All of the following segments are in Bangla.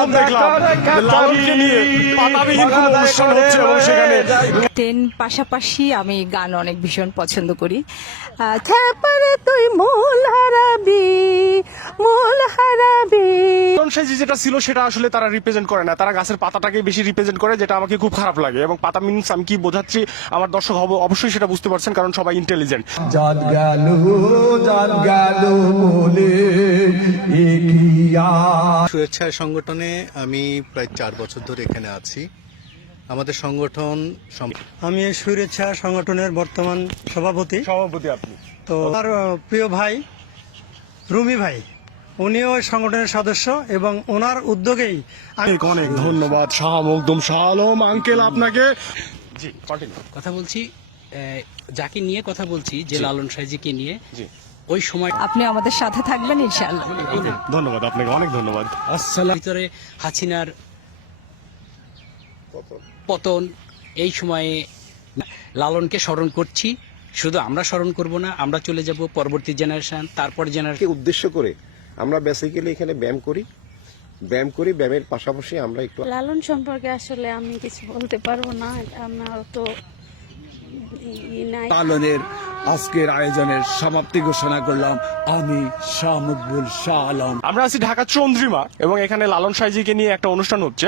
প্রথম দেখলাম নিয়ে পাতাবিহীন কোনো অনুষ্ঠান হচ্ছে এবং সেখানে টেন পাশাপাশি আমি গান অনেক ভীষণ পছন্দ করি। খেপারে তুই মূল হারাবি মূল হারাবি। যেটা ছিল সেটা আসলে তারা রিপ্রেজেন্ট করে না। তারা গাছের পাতাটাকে বেশি রিপ্রেজেন্ট করে যেটা আমাকে খুব খারাপ লাগে। এবং পাতা মিনস আমি কি বোঝাচ্ছি আমার দর্শক হব অবশ্যই সেটা বুঝতে পারছেন কারণ সবাই ইন্টেলিজেন্ট জাত গেল জাত গেল বলে একিয়া সংগঠনে আমি প্রায় চার বছর ধরে এখানে আছি। আমাদের সংগঠন আমি এই সুরেচ্ছা সংগঠনের বর্তমান সভাপতি। সভাপতি আপনি। তো আমার প্রিয় ভাই রুমি ভাই উনিও সংগঠনের সদস্য এবং ওনার উদ্যোগেই আমি অনেক অনেক ধন্যবাদ শাহ মকদুম শাহ আলম আঙ্কেল আপনাকে। কথা বলছি যাকে নিয়ে কথা বলছি যে লালন সাইজিকে নিয়ে জি। ওই সময় আপনি আমাদের সাথে থাকবেন ইনশাআল্লাহ। ধন্যবাদ আপনাকে অনেক ধন্যবাদ। আসসালাম। ভিতরে হাসিনার পতন এই সময়ে লালনকে স্মরণ করছি। শুধু আমরা স্মরণ করব না আমরা চলে যাব পরবর্তী জেনারেশন তারপর জেনারেশন। উদ্দেশ্য করে আমরা বেসিক্যালি এখানে ব্যায়াম করি। ব্যায়াম করি ব্যায়ামের পাশাপাশি আমরা একটু লালন সম্পর্কে আসলে আমি কিছু বলতে পারব না। আমার তো পালনের আজকের আয়োজনের সমাপ্তি ঘোষণা করলাম। আমি শাহ মকবুল শাহ আলম। আমরা আছি ঢাকা চন্দ্রিমা এবং এখানে লালন সাইজিকে নিয়ে একটা অনুষ্ঠান হচ্ছে।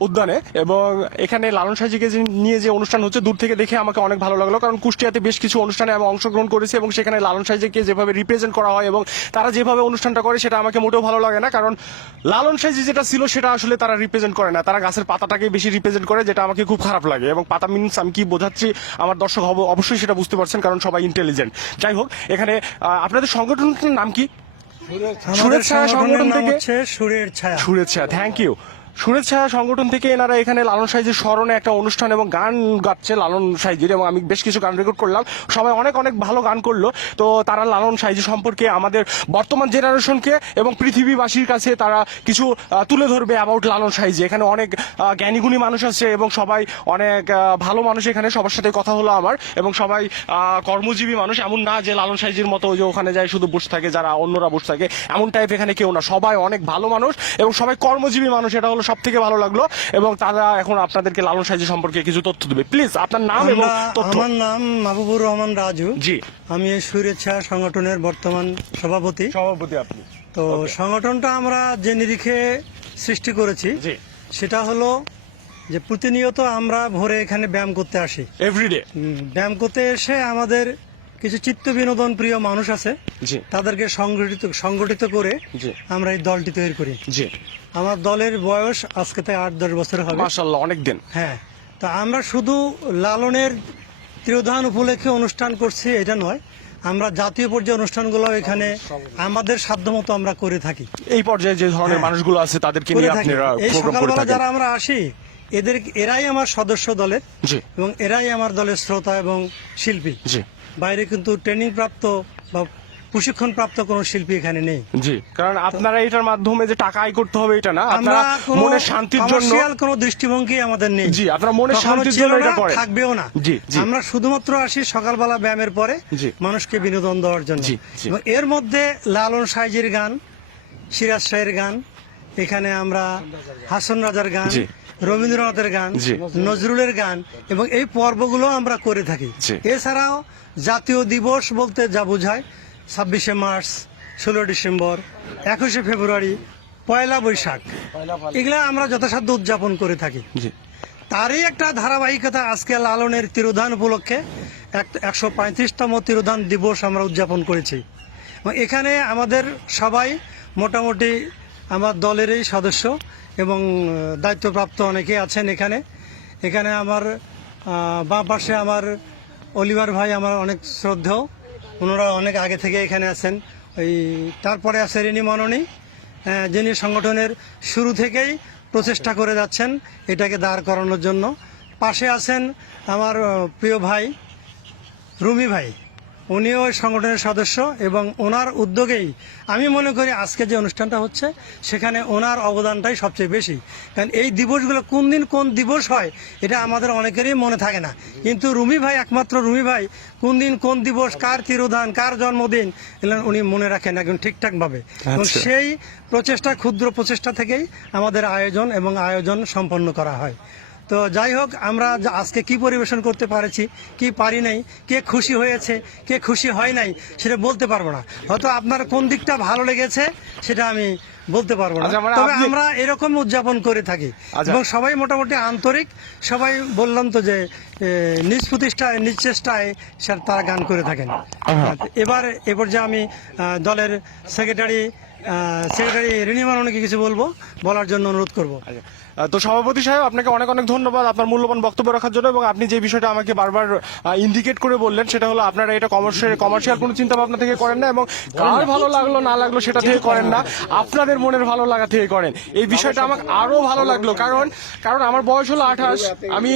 উদ্যানে এবং এখানে লালন সাইজিকে যে- নিয়ে যে অনুষ্ঠান হচ্ছে দূর থেকে দেখে আমাকে অনেক ভালো লাগল। কারণ কুষ্টিয়াতে বেশ কিছু অনুষ্ঠানে আমি অংশগ্রহণ করেছি এবং সেখানে লালন সাইজিকে যেভাবে রিপ্রেজেন্ট করা হয় এবং তারা যেভাবে অনুষ্ঠানটা করে সেটা আমাকে মোটেও ভালো লাগে না। কারণ লালন সাইজি যেটা ছিল সেটা আসলে তারা রিপ্রেজেন্ট করে না। তারা গাছের পাতাটাকে বেশি রিপ্রেজেন্ট করে যেটা আমাকে খুব খারাপ লাগে। এবং পাতা মিনস আমি কি বোঝাচ্ছি আমার দর্শক হব অবশ্যই সেটা বুঝতে পারছেন কারণ সবাই ইন্টেলিজেন্ট যাই হোক এখানে আপনাদের সংগঠনের নাম কি? সুরের ছায়া সংগঠন থেকে? সুরের ছায়া। সুরের ছায়া থ্যাংক ইউ সুরের ছায়া সংগঠন থেকে এনারা এখানে লালন সাইজির স্মরণে একটা অনুষ্ঠান এবং গান গাচ্ছে লালন সাইজির এবং আমি বেশ কিছু গান রেকর্ড করলাম। সবাই অনেক অনেক ভালো গান করল। তো তারা লালন সাইজি সম্পর্কে আমাদের বর্তমান জেনারেশনকে এবং পৃথিবীবাসীর কাছে তারা কিছু তুলে ধরবে অ্যাবাউট লালন সাইজি। এখানে অনেক জ্ঞানীগুণী মানুষ আছে এবং সবাই অনেক ভালো মানুষ এখানে। সবার সাথে কথা হলো আমার এবং সবাই কর্মজীবী মানুষ। এমন না যে লালন সাইজির মতো যে ওখানে যায় শুধু বসে থাকে, যারা অন্যরা বসে থাকে, এমন টাইপ এখানে কেউ না। সবাই অনেক ভালো মানুষ এবং সবাই কর্মজীবী মানুষ। এটা হলো সব থেকে ভালো লাগল এবং তারা এখন আপনাদেরকে লালন সাইজি সম্পর্কে কিছু তথ্য দেবে। প্লিজ আপনার নাম এবং আমরা- তথ্য। আমার নাম মাহবুবুর রহমান রাজু। জি। আমি এই সুরেচ্ছা সংগঠনের বর্তমান সভাপতি। সভাপতি আপনি। তো সংগঠনটা আমরা যে নিরিখে সৃষ্টি করেছি জি। সেটা হলো যে প্রতিনিয়ত আমরা ভোরে এখানে ব্যায়াম করতে আসি। এভরিডে ব্যায়াম করতে এসে আমাদের কিছু চিত্ত বিনোদন প্রিয় মানুষ আছে তাদেরকে সংগঠিত সংগঠিত করে আমরা এই দলটি তৈরি করি। জি। আমার দলের বয়স আজকে তাই আট দশ বছর হবে। মাশাল্লাহ অনেক দিন। হ্যাঁ তা আমরা শুধু লালনের তিরোধান উপলক্ষে অনুষ্ঠান করছি এটা নয় আমরা জাতীয় পর্যায়ে অনুষ্ঠানগুলো এখানে আমাদের সাধ্যমতো আমরা করে থাকি। এই পর্যায়ে যে ধরনের হ্যাঁ। মানুষগুলো আছে তাদেরকে নিয়ে আপনারা এই প্রোগ্রাম করে থাকেন। যারা আমরা আসি এদের এরাই আমার সদস্য দলের এবং এরাই আমার দলের শ্রোতা এবং শিল্পী। বাইরে কিন্তু ট্রেনিং প্রাপ্ত বা প্রশিক্ষণ প্রাপ্ত কোনো শিল্পী এখানে নেই। জি। কারণ আপনারা এটার মাধ্যমে যে টাকা আয় করতে হবে এটা না। আমরা আপনারা কোনো শান্তির জন্য কোনো দৃষ্টিভঙ্গি আমাদের নেই। জি, আপনারা কখনো শান্তির জন্য এটা করেন। থাকবেও না। জি। আমরা শুধুমাত্র আসি সকালবেলা ব্যায়ামের পরে মানুষকে বিনোদন দেওয়ার জন্য। এর মধ্যে লালন সাইজির গান সিরাজ শাহের গান এখানে আমরা হাসন রাজার গান রবীন্দ্রনাথের গান নজরুলের গান এবং এই পর্বগুলো আমরা করে থাকি। এছাড়াও জাতীয় দিবস বলতে যা বোঝায় ছাব্বিশে মার্চ ষোলো ডিসেম্বর একুশে ফেব্রুয়ারি পয়লা বৈশাখ। এগুলা আমরা যথাসাধ্য উদযাপন করে থাকি। তারই একটা ধারাবাহিকতা আজকে লালনের তিরোধান উপলক্ষে এক- একশো পঁয়ত্রিশতম তিরোধান দিবস আমরা উদযাপন করেছি। এবং এখানে আমাদের সবাই মোটামুটি আমার দলেরই সদস্য এবং দায়িত্বপ্রাপ্ত অনেকে আছেন এখানে। এখানে আমার বাঁ পাশে আমার অলিভার ভাই আমার অনেক শ্রদ্ধেয়। ওনারা অনেক আগে থেকে এখানে আছেন। ওই তারপরে আছে রিনি মননী যিনি সংগঠনের শুরু থেকেই প্রচেষ্টা করে যাচ্ছেন এটাকে দাঁড় করানোর জন্য। পাশে আছেন আমার প্রিয় ভাই, রুমি ভাই। উনিও ওই সংগঠনের সদস্য এবং ওনার উদ্যোগেই আমি মনে করি আজকে যে অনুষ্ঠানটা হচ্ছে সেখানে ওনার অবদানটাই সবচেয়ে বেশি। কারণ এই দিবসগুলো কোন দিন কোন দিবস হয় এটা আমাদের অনেকেরই মনে থাকে না। কিন্তু রুমি ভাই একমাত্র রুমি ভাই কোন দিন কোন দিবস কার তিরোধান কার জন্মদিন এগুলো উনি মনে রাখেন একদম ঠিকঠাকভাবে। এবং আচ্ছা। সেই প্রচেষ্টা ক্ষুদ্র প্রচেষ্টা থেকেই আমাদের আয়োজন এবং আয়োজন সম্পন্ন করা হয়। তো যাই হোক আমরা আজকে কি পরিবেশন করতে পারেছি কি পারি নাই কে খুশি হয়েছে কে খুশি হয় নাই সেটা বলতে পারব না। হয়তো আপনার কোন দিকটা ভালো লেগেছে সেটা আমি বলতে পারব না। আচ্ছা, মানে তবে আমরা এরকম উদযাপন করে থাকি। আচ্ছা। এবং সবাই মোটামুটি আন্তরিক। সবাই বললাম তো যে নিজ প্রতিষ্ঠায় নিজ চেষ্টায় তারা গান করে থাকেন। এবার এ পর্যায়ে আমি দলের সেক্রেটারি সেক্রেটারি রিনিমান অনেকে কিছু বলব বলার জন্য অনুরোধ করব। তো সভাপতি সাহেব আপনাকে অনেক অনেক ধন্যবাদ আপনার মূল্যবান বক্তব্য রাখার জন্য এবং আপনি যে বিষয়টা আমাকে বারবার ইন্ডিকেট করে বললেন সেটা হলো আপনারা এটা কমার্শিয়াল কমার্শিয়াল কোনো চিন্তা ভাবনা থেকে করেন না এবং কার ভালো লাগল না লাগল সেটা থেকে করেন না আপনাদের মনের ভালো লাগা থেকে করেন। এই বিষয়টা আমাকে আরও ভালো লাগল কারণ কারণ আমার বয়স হলো আঠাশ। আমি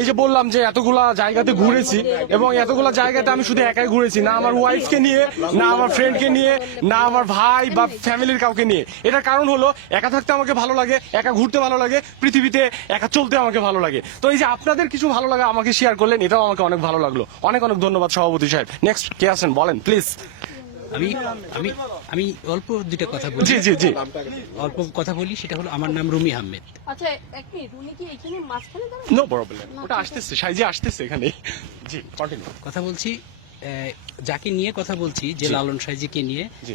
এই যে বললাম যে এতগুলা জায়গাতে ঘুরেছি এবং এতগুলা জায়গাতে আমি শুধু একাই ঘুরেছি না আমার ওয়াইফকে নিয়ে না আমার ফ্রেন্ডকে নিয়ে না আমার ভাই বা ফ্যামিলির কাউকে নিয়ে। এটার কারণ হলো একা থাকতে আমাকে ভালো লাগে একা ঘুরতে ভালো লাগে পৃথিবীতে একা চলতে আমাকে ভালো লাগে। তো এই যে আপনাদের কিছু ভালো লাগা আমাকে শেয়ার করলেন এটাও আমাকে অনেক ভালো লাগল। অনেক অনেক ধন্যবাদ সভাপতি সাহেব। নেক্সট কে আছেন? বলেন প্লিজ আমি আমি আমি অল্প দুইটা কথা বলি। জি জি জি। অল্প কথা বলি সেটা হলো আমার নাম রুমি আহমেদ। আচ্ছা এক মিনিট উনি কি এখানে মাঝখানে দাঁড়ান? নো প্রবলেম ওটা আসতেছে সাইজে আসতেছে এখানে। জি কন্টিনিউ কথা বলছি যাকে নিয়ে কথা বলছি যে। লালন সাইজিকে নিয়ে জি।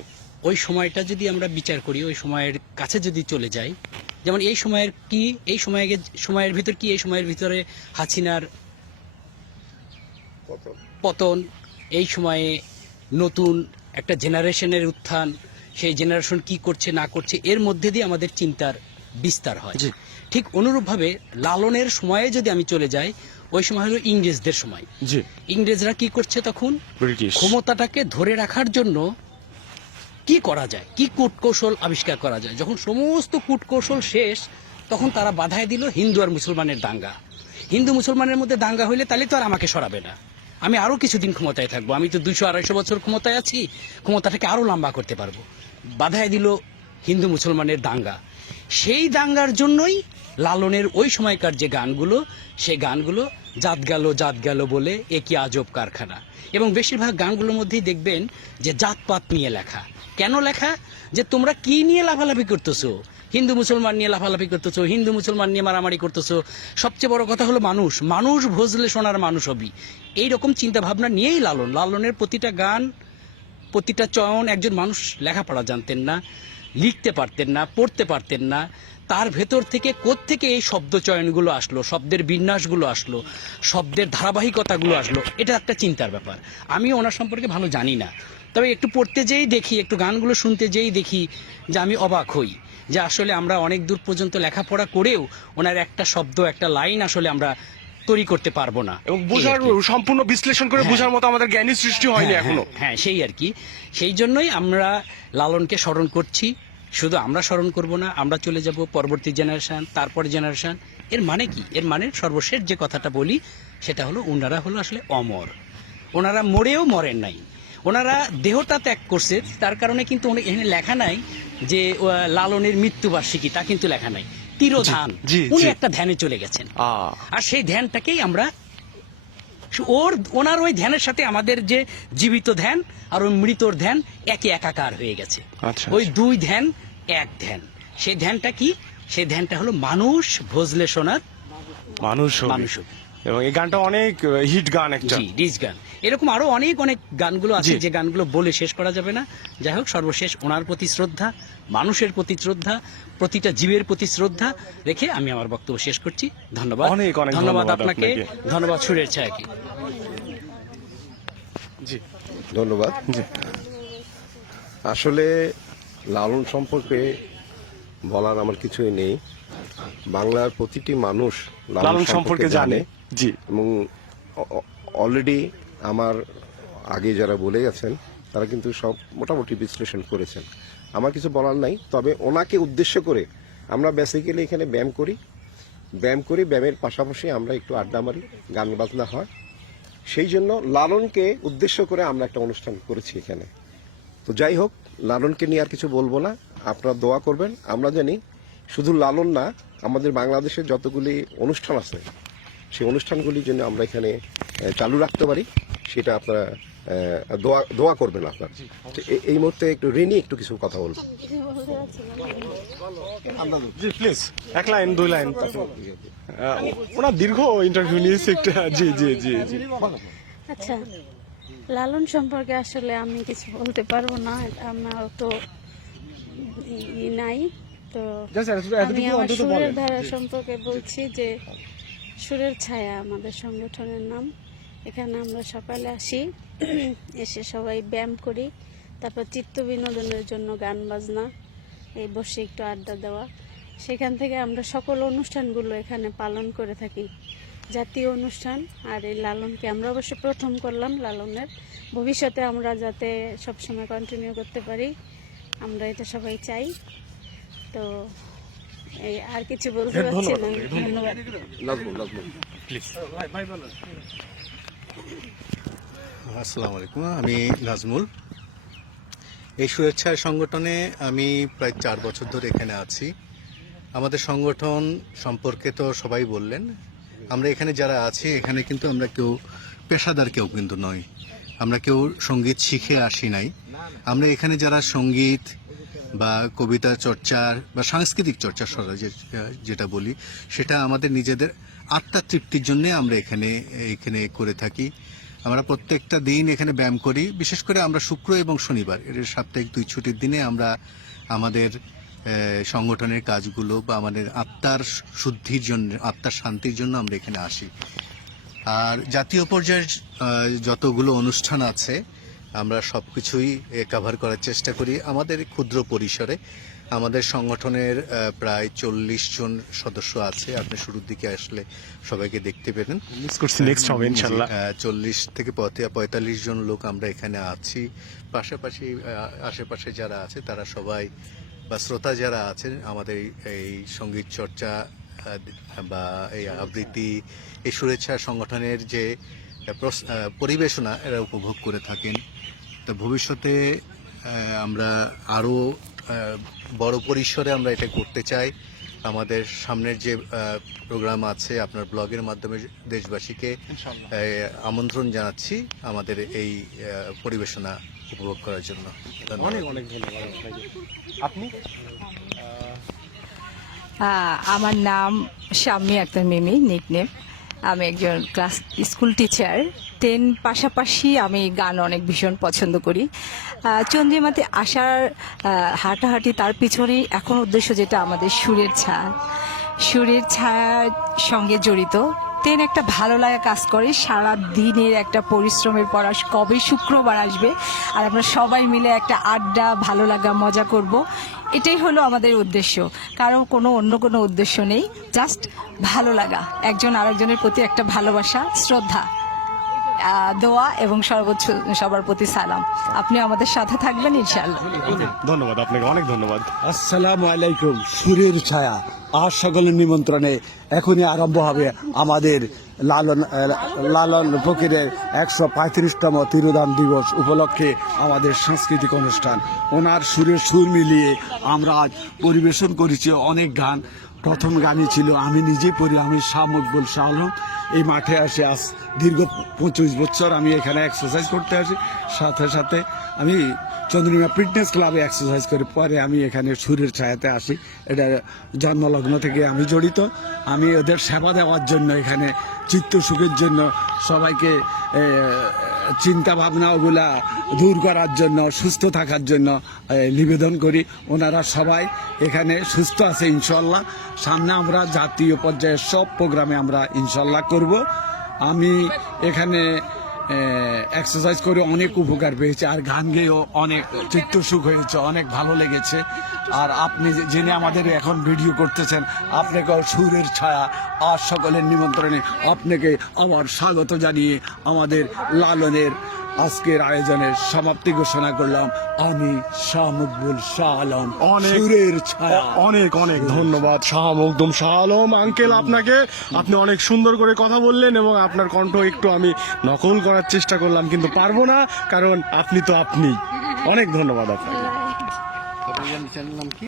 ওই সময়টা যদি আমরা বিচার করি ওই সময়ের কাছে যদি চলে যাই যেমন এই সময়ের কি এই সময়ের সময়ের ভিতর কি এই সময়ের ভিতরে হাসিনার পতন। এই সময়ে নতুন একটা জেনারেশনের উত্থান সেই জেনারেশন কি করছে না করছে এর মধ্যে দিয়ে আমাদের চিন্তার বিস্তার হয়। ঠিক অনুরূপভাবে লালনের সময়ে যদি আমি চলে যাই ওই সময় হলো ইংরেজদের সময়। ইংরেজরা কি করছে তখন? ক্ষমতাটাকে ধরে রাখার জন্য কি করা যায়? কি কূটকৌশল আবিষ্কার করা যায়? যখন সমস্ত কূটকৌশল শেষ, তখন তারা বাধায় দিল হিন্দু আর মুসলমানের দাঙ্গা। হিন্দু মুসলমানের মধ্যে দাঙ্গা হইলে তাহলে তো আর আমাকে সরাবে না। আমি আরও কিছুদিন ক্ষমতায় থাকব। আমি তো দুশো আড়াইশো বছর ক্ষমতায় আছি ক্ষমতাটাকে আরও লম্বা করতে পারব। বাধায় দিল হিন্দু মুসলমানের দাঙ্গা। সেই দাঙ্গার জন্যই লালনের ওই সময়কার যে গানগুলো, সেই গানগুলো জাত গেল জাত গেল বলে একই আজব কারখানা। এবং বেশিরভাগ গানগুলোর মধ্যেই দেখবেন যে জাতপাত নিয়ে লেখা। কেন লেখা? যে তোমরা কি নিয়ে লাফালাফি করতেছো? হিন্দু মুসলমান নিয়ে লাফালাফি করতেছো, হিন্দু মুসলমান নিয়ে মারামারি করতেছো। সবচেয়ে বড় কথা হলো মানুষ। মানুষ ভজলে শোনার মানুষ হবি। এইরকম চিন্তা ভাবনা নিয়েই লালন। লালনের প্রতিটা গান, প্রতিটা চয়ন একজন মানুষ লেখাপড়া জানতেন না, লিখতে পারতেন না, পড়তে পারতেন না। তার ভেতর থেকে থেকে এই শব্দ চয়নগুলো আসলো শব্দের বিন্যাসগুলো আসলো শব্দের ধারাবাহিকতাগুলো আসলো? এটা একটা চিন্তার ব্যাপার। আমি ওনার সম্পর্কে ভালো জানি না। তবে একটু পড়তে যেই দেখি একটু গানগুলো শুনতে যেই দেখি যে আমি অবাক হই যে আসলে আমরা অনেক দূর পর্যন্ত লেখাপড়া করেও ওনার একটা শব্দ একটা লাইন আসলে আমরা তৈরি করতে পারব না। এবং বোঝার সম্পূর্ণ বিশ্লেষণ করে হ্যাঁ। বোঝার মতো আমাদের জ্ঞানী সৃষ্টি হয়নি হ্যাঁ, এখনও। হ্যাঁ, হ্যাঁ সেই আর কি। সেই জন্যই আমরা লালনকে স্মরণ করছি। শুধু আমরা স্মরণ করব না আমরা চলে যাব পরবর্তী জেনারেশন তারপর জেনারেশন এর মানে কি? এর মানে সর্বশেষ যে কথাটা বলি সেটা হলো ওনারা হলো আসলে অমর। ওনারা মরেও মরেন নাই। ওনারা দেহটা ত্যাগ করছে তার কারণে কিন্তু এখানে লেখা নাই যে লালনের মৃত্যুবার্ষিকী তা কিন্তু লেখা নাই। তিরোধান। উনি একটা ধ্যানে চলে গেছেন। আর সেই ধ্যানটাকেই আমরা ওর ওনার ওই ধ্যানের সাথে আমাদের যে জীবিত ধ্যান আর ওই মৃতর ধ্যান একে একাকার হয়ে গেছে। আচ্ছা, ওই দুই ধ্যান এক ধ্যান। সেই ধ্যানটা কি? সেই ধ্যানটা হলো মানুষ ভজলে শোনার মানুষ হবি। মানুষ এবং এই গানটা অনেক হিট গান একটা। জি গান। এরকম আরও অনেক অনেক গানগুলো আছে যে গানগুলো বলে শেষ করা যাবে না। যাই হোক সর্বশেষ ওনার প্রতি শ্রদ্ধা মানুষের প্রতি শ্রদ্ধা প্রতিটা জীবের প্রতি শ্রদ্ধা রেখে আমি আমার বক্তব্য শেষ করছি। ধন্যবাদ। অনেক অনেক ধন্যবাদ আপনাকে। আপনাকে। ধন্যবাদ সুরের ছায়াকে। জি। ধন্যবাদ। জি। আসলে লালন সম্পর্কে বলার আমার কিছুই নেই। বাংলার প্রতিটি মানুষ লালন সম্পর্কে জানে। জি। এবং অলরেডি আমার আগে যারা বলে গেছেন তারা কিন্তু সব মোটামুটি বিশ্লেষণ করেছেন। আমার কিছু বলার নাই তবে ওনাকে উদ্দেশ্য করে আমরা বেসিক্যালি এখানে ব্যায়াম করি। ব্যায়াম করি ব্যায়ামের পাশাপাশি আমরা একটু আড্ডা মারি গান বাজনা হয়। সেই জন্য লালনকে উদ্দেশ্য করে আমরা একটা অনুষ্ঠান করেছি এখানে। তো যাই হোক লালনকে নিয়ে আর কিছু বলব না। আপনারা দোয়া করবেন। আমরা জানি শুধু লালন না আমাদের বাংলাদেশের যতগুলি অনুষ্ঠান আছে সেই অনুষ্ঠানগুলি জন্য আমরা এখানে চালু রাখতে পারি সেটা আপনারা দোয়া দোয়া করবেন আপনার। তো এই মুহূর্তে একটু ঋণী একটু কিছু কথা বলব। প্লিজ এক লাইন দুই লাইন ওনার দীর্ঘ ইন্টারভিউ নিয়েছে একটা জি জি জি জি। আচ্ছা। লালন সম্পর্কে আসলে আমি কিছু বলতে পারব না আমার তো ই নাই। তো আমি আমার সুরের ধারা সম্পর্কে বলছি যে সুরের ছায়া আমাদের সংগঠনের নাম। এখানে আমরা সকালে আসি এসে সবাই ব্যায়াম করি তারপর চিত্ত বিনোদনের জন্য গান বাজনা এই বসে একটু আড্ডা দেওয়া। সেখান থেকে আমরা সকল অনুষ্ঠানগুলো এখানে পালন করে থাকি। জাতীয় অনুষ্ঠান আর এই লালনকে আমরা অবশ্য প্রথম করলাম লালনের। ভবিষ্যতে আমরা যাতে সবসময় কন্টিনিউ করতে পারি আমরা এটা সবাই চাই। তো এই আর কিছু বলতে পারছি না। ধন্যবাদ আসসালামু আলাইকুম আমি নাজমুল এই সুরেচ্ছায় সংগঠনে আমি প্রায় চার বছর ধরে এখানে আছি। আমাদের সংগঠন সম্পর্কে তো সবাই বললেন আমরা এখানে যারা আছি, এখানে কিন্তু আমরা কেউ পেশাদার কেউ কিন্তু নই। আমরা কেউ সংগীত শিখে আসি নাই। আমরা এখানে যারা সংগীত বা কবিতা চর্চার বা সাংস্কৃতিক চর্চা যেটা বলি, সেটা আমাদের নিজেদের আত্মার তৃপ্তির জন্যে আমরা এখানে এখানে করে থাকি। আমরা প্রত্যেকটা দিন এখানে ব্যায়াম করি। বিশেষ করে আমরা শুক্র এবং শনিবার, এর সাপ্তাহিক দুই ছুটির দিনে আমরা আমাদের সংগঠনের কাজগুলো বা আমাদের আত্মার শুদ্ধির জন্য আত্মার শান্তির জন্য আমরা এখানে আসি। আর জাতীয় পর্যায়ের যতগুলো অনুষ্ঠান আছে আমরা সব কিছুই কাভার করার চেষ্টা করি। আমাদের ক্ষুদ্র পরিসরে আমাদের সংগঠনের প্রায় চল্লিশ জন সদস্য আছে। আপনি শুরুর দিকে আসলে সবাইকে দেখতে পেলেন। চল্লিশ থেকে পঁয়তাল্লিশ জন লোক আমরা এখানে আছি। পাশাপাশি আশেপাশে যারা আছে তারা সবাই বা শ্রোতা যারা আছেন আমাদের এই- সংগীত চর্চা বা এই আবৃত্তি এই সুরেচ্ছা সংগঠনের যে পরিবেশনা এরা উপভোগ করে থাকেন। তো ভবিষ্যতে আমরা আরও বড় পরিসরে আমরা এটা করতে চাই। আমাদের সামনের যে প্রোগ্রাম আছে আপনার ব্লগের মাধ্যমে দেশবাসীকে আমন্ত্রণ জানাচ্ছি আমাদের এই পরিবেশনা উপভোগ করার জন্য। অনেক অনেক ধন্যবাদ আপনি? আমার নাম শাম্মী আক্তার মিমি নিকনেম আমি একজন ক্লাস স্কুল টিচার টেন পাশাপাশি আমি গান অনেক ভীষণ পছন্দ করি। চন্দ্রিমাতে আসার হাঁটাহাঁটি তার পিছনেই এখন উদ্দেশ্য যেটা আমাদের সুরের ছায়া। সুরের ছায়ার সঙ্গে জড়িত। টেন একটা ভালো লাগা কাজ করে, সারা দিনের একটা পরিশ্রমের পর কবে শুক্রবার আসবে, আর আমরা সবাই মিলে একটা আড্ডা, ভালো লাগা, মজা করব। এটাই হলো আমাদের উদ্দেশ্য। কারও কোনো অন্য কোনো উদ্দেশ্য নেই, জাস্ট ভালো লাগা। একজন আরেকজনের প্রতি একটা ভালোবাসা, শ্রদ্ধা। দোয়া এবং সর্বোচ্চ সবার প্রতি সালাম। আপনি আমাদের সাথে থাকবেন ইনশাআল্লাহ। ধন্যবাদ আপনাকে অনেক ধন্যবাদ। আসসালামু আলাইকুম সুরের ছায়া। আর সকলের নিমন্ত্রণে এখনই আরম্ভ হবে আমাদের লালন লালন ফকিরের একশো পঁয়ত্রিশতম তিরোধান দিবস উপলক্ষে আমাদের সাংস্কৃতিক অনুষ্ঠান। ওনার সুরের সুর মিলিয়ে আমরা আজ পরিবেশন করেছি অনেক গান। প্রথম গানই ছিল আমি নিজেই পড়ি আমি শাহ মকবুল শাহ আলম। এই মাঠে আসি। আজ দীর্ঘ পঁচিশ বছর আমি এখানে এক্সারসাইজ করতে আসি। সাথে সাথে আমি চন্দ্রিমা ফিটনেস ক্লাবে এক্সারসাইজ করে। পরে আমি এখানে সুরের ছায়াতে আসি। এটা জন্মলগ্ন থেকে আমি জড়িত। আমি ওদের সেবা দেওয়ার জন্য এখানে চিত্ত সুখের জন্য সবাইকে চিন্তা ভাবনা ওগুলা দূর করার জন্য, সুস্থ থাকার জন্য নিবেদন করি। ওনারা সবাই এখানে সুস্থ আছে ইনশাল্লাহ সামনে আমরা জাতীয় পর্যায়ের সব প্রোগ্রামে আমরা ইনশাল্লাহ করব। আমি এখানে এক্সারসাইজ করে অনেক উপকার পেয়েছি। আর গান গেয়েও অনেক চিত্ত সুখ হয়েছে, অনেক ভালো লেগেছে। আর আপনি যে- যিনি আমাদের এখন ভিডিও করতেছেন আপনাকেও সুরের ছায়া আর সকলের নিমন্ত্রণে আপনাকে আমার স্বাগত জানিয়ে আমাদের লালনের আজকের আয়োজনের সমাপ্তি ঘোষণা করলাম। আমি শাহ মকবুল শাহ আলম অনেক- সুরের ছায়া। অনেক অনেক ধন্যবাদ। শাহ মকদুম শাহ আলম আঙ্কেল আপনাকে। আপনি অনেক সুন্দর করে কথা বললেন এবং আপনার কণ্ঠ একটু আমি নকল করার চেষ্টা করলাম কিন্তু পারব না কারণ আপনি তো আপনি। অনেক ধন্যবাদ আপনাকে। নাম কি